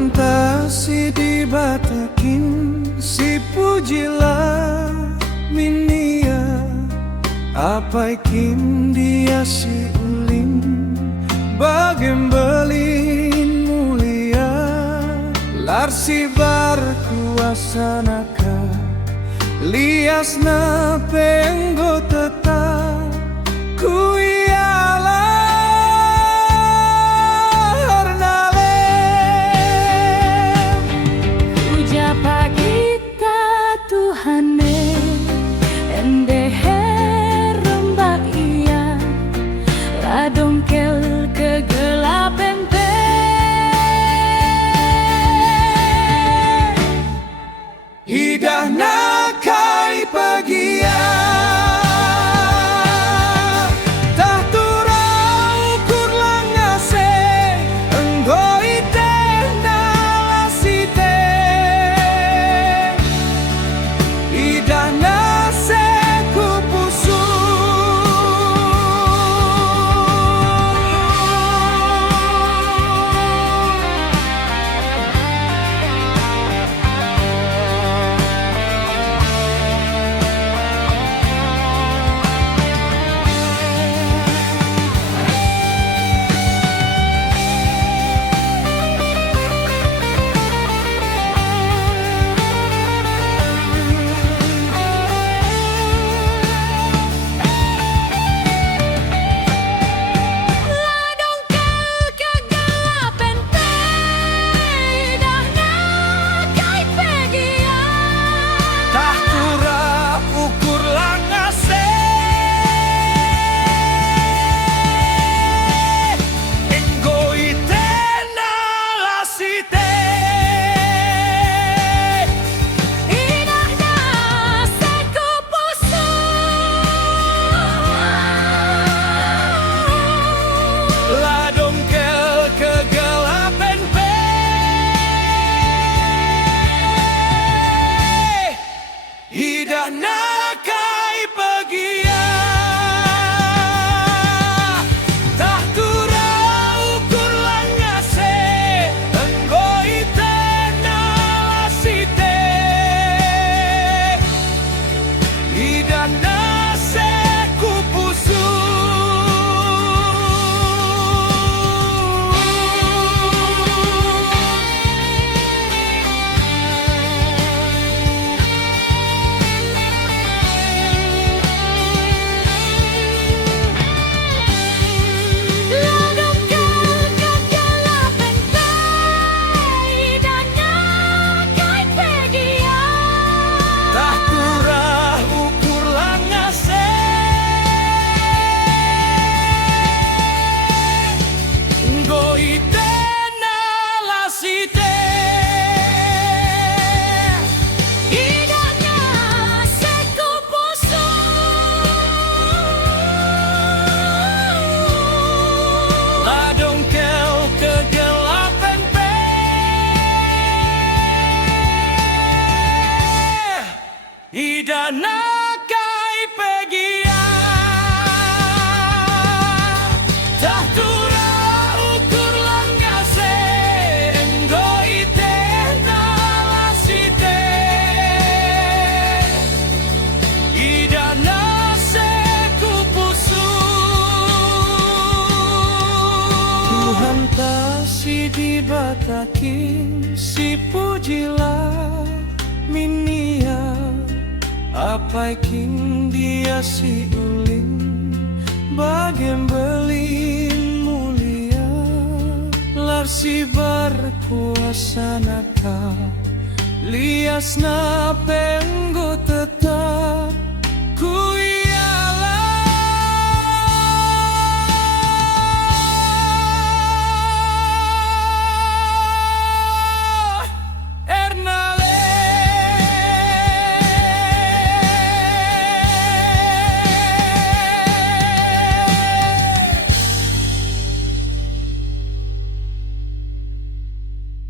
Tuhan tasi dibatakin si pujilah minia apa ikin dia si ulin bagem belin mulia larsi berkuasa naka liasna penggo tetap ku ialah dongkel kegelapan hidah nakai pagia tah turau ukur langase enggoi teh nalasite hidah nase kupusu nakai pagia tah turau ukur langase enggoi teh nalasite hidah nase kupusu hidah nakai pagia tah turau ukur langase enggoi teh nalasite hidah nase kupusu Tuhan tasi dibatakin si pujilah minia apa ikin dia si ulin bagem belin mulia larsi berkuasa naka liasna penggo